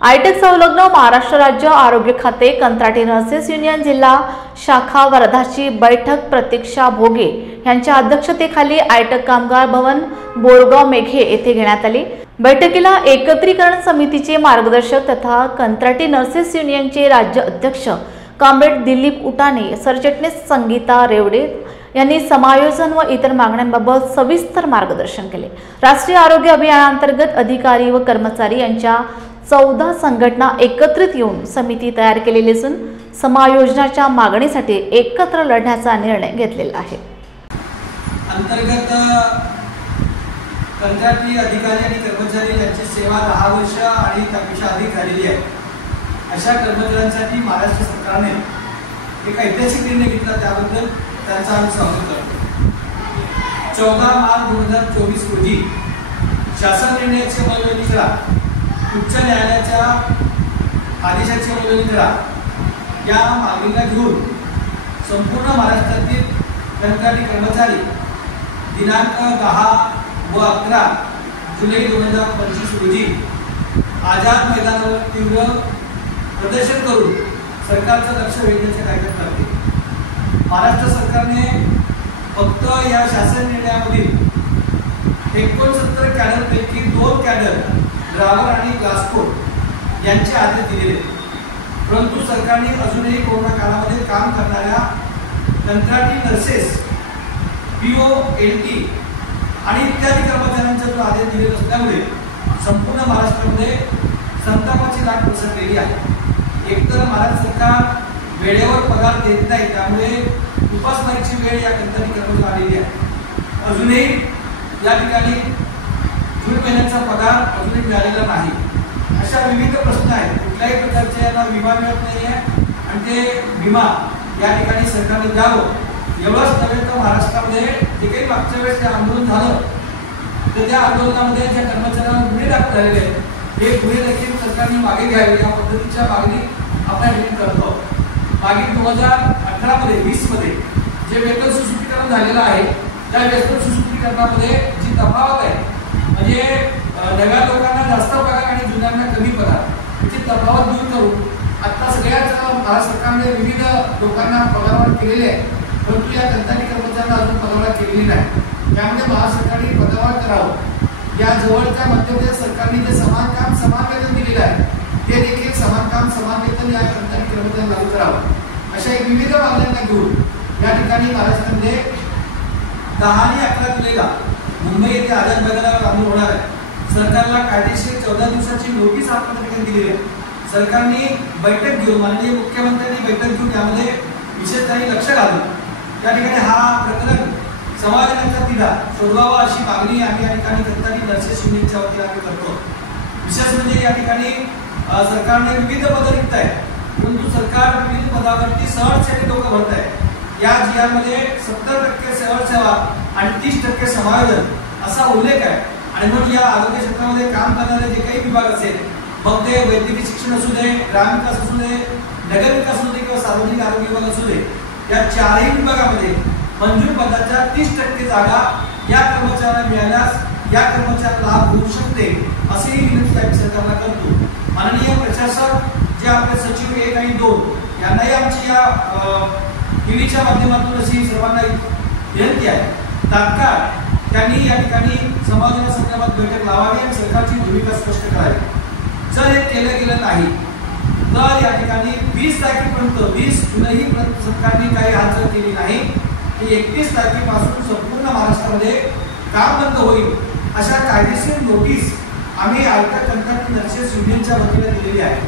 आयटेक संलग्न महाराष्ट्र राज्य आरोग्य खाते कंत्राटी नर्सेस युनियन जिल्हा शाखा वर्धाची बैठक प्रतीक्षा भोगे यांच्या अध्यक्षतेखाली आयटेक कामगार भवन बोरगाव मेघे येथे घेण्यात आली। बैठकीला एकत्रीकरण समितीचे मार्गदर्शक तथा कंत्राटी नर्सेस युनियनचे राज्य अध्यक्ष कॉम्रेड दिलीप उटाणे, सरचिटणीस संगीता रेवडे यांनी समायोजन व इतर मागण्यांबाबत सविस्तर मार्गदर्शन केले। राष्ट्रीय आरोग्य अभियानांतर्गत अधिकारी व कर्मचारी यांच्या 14 संघटना एकत्रित येऊन समिती तयार केलेली असून समायोजनाच्या मागणीसाठी एकत्र लढण्याचा निर्णय घेतलेला आहे। अंतर्गत कंत्राटी अधिकारी आणि कर्मचारी यांची सेवा 10 वर्ष आणि त्यापेक्षा अधिक झालेली आहे। अशा कर्मचाऱ्यांसाठी महाराष्ट्र सरकारने एक ऐतिहासिक निर्णय घेतला, त्याबद्दल त्यांचा आम्ही स्वागत करतो। 14 मार्च 2024 रोजी शासन निर्णयाची अंमलबजावणी करा, उच्च न्यायालयाच्या आदेशाची अंमलबजावणी करा या मागणीला घेऊन संपूर्ण महाराष्ट्रातील कंत्राटी कर्मचारी दिनांक 10 व 11 जुलै 2025 रोजी आझाद मैदानावर तीव्र प्रदर्शन करून सरकारचं लक्ष वेधण्याचे कार्यक्रम करते। महाराष्ट्र सरकारने फक्त या शासन निर्णयामधील 69 कॅडरपैकी 2 कॅडर ड्रायव्हर आणि ग्लासकोट यांचे आदेश दिलेले, परंतु सरकारने अजूनही कोरोना काळामध्ये काम करणाऱ्या कंत्राटी नर्सेस, पीओ, एलटी आणि इत्यादी कर्मचाऱ्यांचा जो आदेश दिलेला असल्यामुळे संपूर्ण महाराष्ट्रामध्ये संतापाची लाट पसरलेली आहे। एकतर महाराष्ट्र सरकार वेळेवर पगार देत नाही, त्यामुळे उपासमारीची वेळ या कंत्राटी कर्मचाऱ्यांना आलेली आहे। अजूनही या ठिकाणी जून महिन्याचा पगार अजूनही मिळालेला नाही। अशा विविध प्रश्न आहेत, कुठल्याही प्रकारचे यांना विमा मिळत नाही आहे आणि ते विमा या ठिकाणी सरकारने द्यावं। एवढंच नव्हे तर महाराष्ट्रामध्ये जे काही मागच्या वेळेस आंदोलन झालं तर त्या आंदोलनामध्ये ज्या कर्मचाऱ्यांना गुन्हे दाखल झालेले आहेत हे गुन्हे देखील सरकारने मागे घ्यावे या पद्धतीच्या मागणी आपण ठिकाणी करतो। मागील 2018-20 मध्ये जे वेतन सुसूत्रीकरण झालेलं आहे त्या वेतन सुसूत्रीकरणामध्ये जी तफावत आहे, म्हणजे नव्या लोकांना जास्त पगार आणि जुन्यांना कमी पगार, याची तफावत दूर करून आता सगळ्याच महाराष्ट्र सरकारने विविध लोकांना पगारवाढ केलेली आहे, परंतु या कंत्राटी कर्मचाऱ्यांना अजून पगारवाढ केलेली नाही। त्यामुळे महाराष्ट्र सरकारने पगारवाढ करावं। या जवळच्या मध्यप्रदेश सरकारने जे समान काम समान वेतन दिलेलं आहे ते देखील समान काम समान वेतन या कंत्राटी कर्मचाऱ्यांना लागू करावं। अशा एक विविध मागण्यांना घेऊन या ठिकाणी महाराष्ट्रामध्ये 10 आणि 11 जुलैला मुंबई येथे आझाद मैदानावर आंदोलन होणार आहे। सरकारला कायदेशीर 14 दिवसाची नोटीस आपण ठिकाणी दिलेली आहे। सरकारने बैठक घेऊन, माननीय मुख्यमंत्र्यांनी बैठक घेऊन त्यामध्ये विशेषतः लक्ष घालून या ठिकाणी हा प्रकरण समाजाच्या तिढा सोडवावा अशी मागणी आम्ही या ठिकाणी कंत्राटी नर्सेस युनियनच्या वतीने आम्ही करतो। विशेष म्हणजे या ठिकाणी सरकारने विविध पदं रिक्त आहे, परंतु सरकार विविध पदावरती सहजसेवी लोक भरत आहे। या जिल्ह्यामध्ये 70% सहजसेवा आणि 30% समायोजन असा उल्लेख आहे। आणि म्हणून या आरोग्य क्षेत्रामध्ये काम करणारे जे काही विभाग असेल, मग ते वैद्यकीय शिक्षण असू दे, ग्रामविकास असू दे, नगरविकास असू दे किंवा सार्वजनिक आरोग्य विभाग असू दे, या 4ही विभागामध्ये मंजूर पदाच्या 30% जागा या कर्मचाऱ्यांना मिळाल्यास या कर्मचाऱ्यांना लाभ होऊ शकते अशी विनंती आम्ही सरकारला करतो। माननीय प्रशासक जे आपले सचिव 1 आणि 2 यांनाही आमची या टीव्हीच्या माध्यमातून अशी सर्वांना विनंती आहे, तात्काळ त्यांनी या ठिकाणी समाजासंदर्भात बैठक लावावी आणि सरकारची भूमिका स्पष्ट करावी। जर हे केलं गेलं नाही तर या ठिकाणी 20 तारखेपर्यंत 20 जुलैपर्यंत सरकारने काही हालचाल केली नाही की 31 तारखेपासून संपूर्ण महाराष्ट्रामध्ये काम बंद होईल अशा कायदेशीर नोटीस आम्ही आयटेक कंत्राटी नर्सेस युनियनच्या वतीने दिलेली आहे।